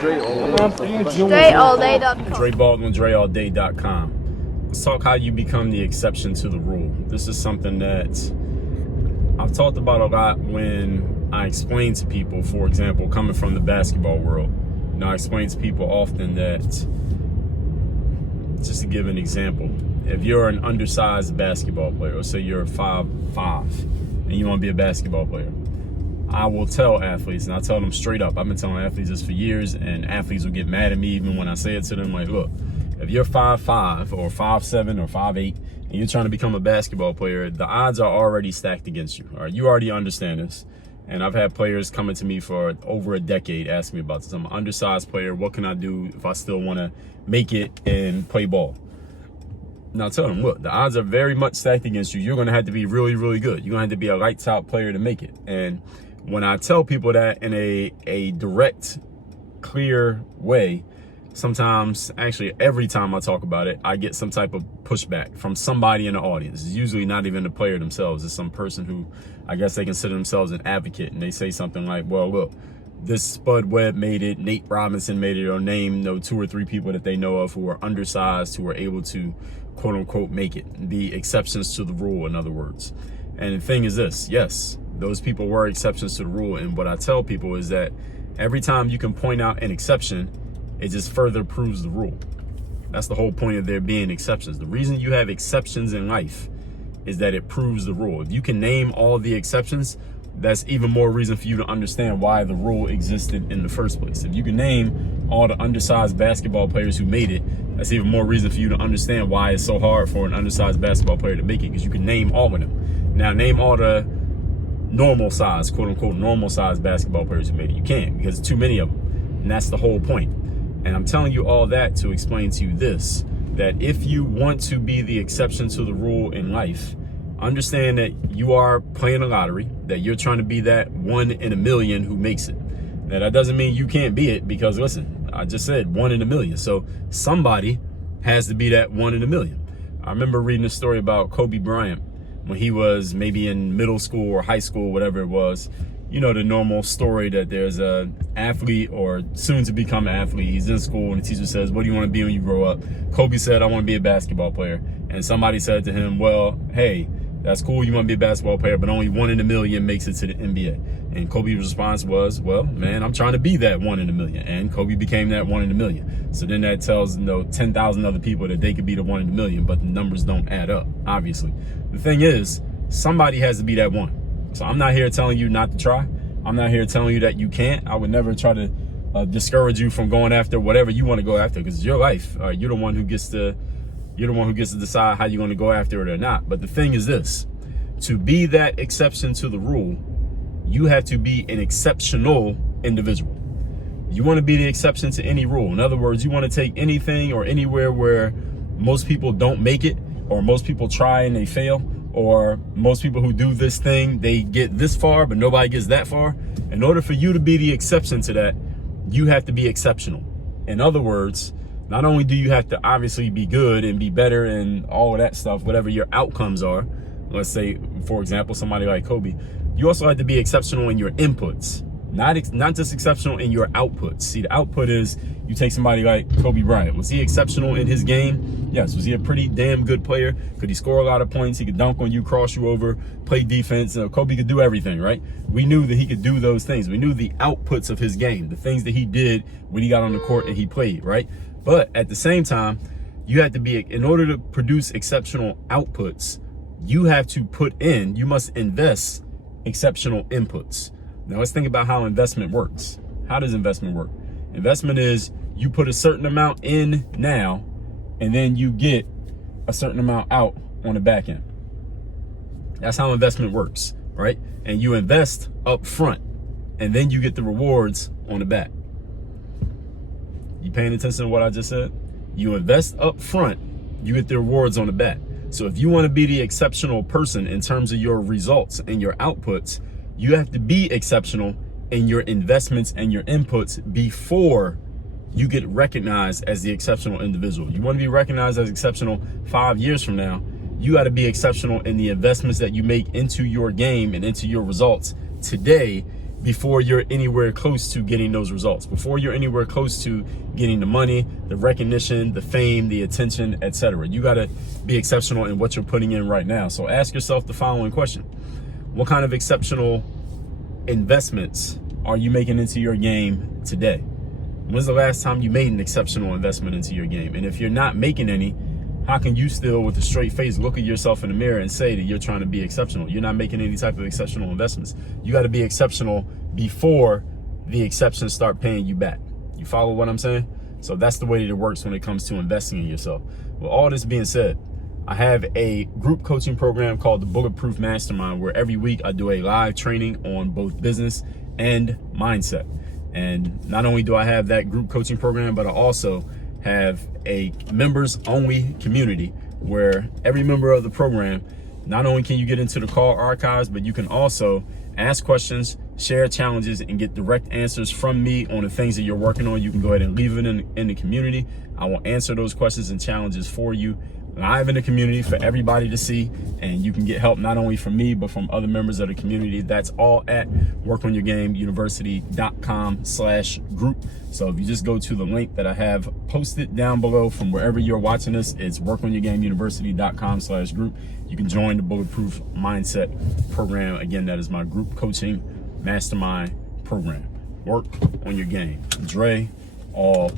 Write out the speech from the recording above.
DreAllDay.com. Dre Baldwin, DreAllDay.com. Let's talk how you become the exception to the rule. This is something that I've talked about a lot when I explain to people, for example, coming from the basketball world. You know, I explain to people often that, just to give an example, if you're an undersized basketball player, or say you're 5'5", and you want to be a basketball player, I will tell athletes, and I tell them straight up, I've been telling athletes this for years, and athletes will get mad at me even when I say it to them, like, look, if you're 5'5", or 5'7", or 5'8", and you're trying to become a basketball player, the odds are already stacked against you. All right, you already understand this. And I've had players coming to me for over a decade asking me about this. I'm an undersized player. What can I do if I still want to make it and play ball? Now I tell them, look, the odds are very much stacked against you. You're going to have to be really, really good. You're going to have to be a lights out player to make it. And when I tell people that in a direct, clear way, sometimes, actually every time I talk about it, I get some type of pushback from somebody in the audience. It's usually not even the player themselves. It's some person who, I guess they consider themselves an advocate, and they say something like, well, look, this Spud Webb made it, Nate Robinson made it, or name 2 or 3 people that they know of who are undersized, who are able to, quote unquote, make it, the exceptions to the rule, in other words. And the thing is this, yes, those people were exceptions to the rule. And what I tell people is that every time you can point out an exception, it just further proves the rule. That's the whole point of there being exceptions. The reason you have exceptions in life is that it proves the rule. If you can name all the exceptions, that's even more reason for you to understand why the rule existed in the first place. If you can name all the undersized basketball players who made it, that's even more reason for you to understand why it's so hard for an undersized basketball player to make it, because you can name all of them. Now, name all the normal size, quote unquote, normal size basketball players who made it. You can't, because too many of them. And that's the whole point. And I'm telling you all that to explain to you this, that if you want to be the exception to the rule in life, understand that you are playing a lottery, that you're trying to be that 1 in a million who makes it. Now, that doesn't mean you can't be it, because listen, I just said 1 in a million. So somebody has to be that 1 in a million. I remember reading a story about Kobe Bryant when he was maybe in middle school or high school, whatever it was. You know, the normal story that there's a athlete or soon to become an athlete. He's in school and the teacher says, what do you want to be when you grow up? Kobe said, I want to be a basketball player. And somebody said to him, well, hey, that's cool, you want to be a basketball player, but only 1 in a million makes it to the NBA. And Kobe's response was, well, man, I'm trying to be that 1 in a million. And Kobe became that 1 in a million. So then that tells 10,000 other people that they could be the 1 in a million, but the numbers don't add up, obviously. The thing is, somebody has to be that one. So I'm not here telling you not to try. I'm not here telling you that you can't. I would never try to discourage you from going after whatever you want to go after, because it's your life. You're the one who gets to decide how you're going to go after it or not. But the thing is this, to be that exception to the rule, you have to be an exceptional individual. You want to be the exception to any rule. In other words, you want to take anything or anywhere where most people don't make it, or most people try and they fail, or most people who do this thing, they get this far, but nobody gets that far. In order for you to be the exception to that, you have to be exceptional. In other words, not only do you have to obviously be good and be better and all of that stuff, whatever your outcomes are, let's say, for example, somebody like Kobe, you also have to be exceptional in your inputs, not just exceptional in your outputs. See, the output is, you take somebody like Kobe Bryant. Was he exceptional in his game? Yes. Was he a pretty damn good player? Could he score a lot of points? He could dunk on you, cross you over, play defense. Kobe could do everything, right? We knew that he could do those things. We knew the outputs of his game, the things that he did when he got on the court and he played, right? But at the same time, you have to be, in order to produce exceptional outputs, you must invest exceptional inputs. Now let's think about how investment works. How does investment work? Investment is, you put a certain amount in now, and then you get a certain amount out on the back end. That's how investment works, right? And you invest up front, and then you get the rewards on the back. You paying attention to what I just said? You invest up front, you get the rewards on the back. So if you want to be the exceptional person in terms of your results and your outputs, you have to be exceptional in your investments and your inputs before you get recognized as the exceptional individual. You want to be recognized as exceptional 5 years from now, you got to be exceptional in the investments that you make into your game and into your results today before you're anywhere close to getting those results, before you're anywhere close to getting the money, the recognition, the fame, the attention, etc. You got to be exceptional in what you're putting in right now. So ask yourself the following question: what kind of exceptional investments are you making into your game today? When's the last time you made an exceptional investment into your game? And if you're not making any, how can you still, with a straight face, look at yourself in the mirror and say that you're trying to be exceptional? You're not making any type of exceptional investments. You got to be exceptional before the exceptions start paying you back. You follow what I'm saying? So that's the way that it works when it comes to investing in yourself. With all this being said, I have a group coaching program called the Bulletproof Mastermind, where every week I do a live training on both business and mindset. And not only do I have that group coaching program, but I also have a members only community where every member of the program, not only can you get into the call archives, but you can also ask questions, share challenges, and get direct answers from me on the things that you're working on. You can go ahead and leave it in the community. I will answer those questions and challenges for you live in the community for everybody to see, and you can get help not only from me but from other members of the community. That's all at workonyourgameuniversity.com/group. So if you just go to the link that I have posted down below from wherever you're watching this, it's workonyourgameuniversity.com/group. You can join the Bulletproof Mindset program. Again, that is my group coaching mastermind program. Work on your game. Dre, all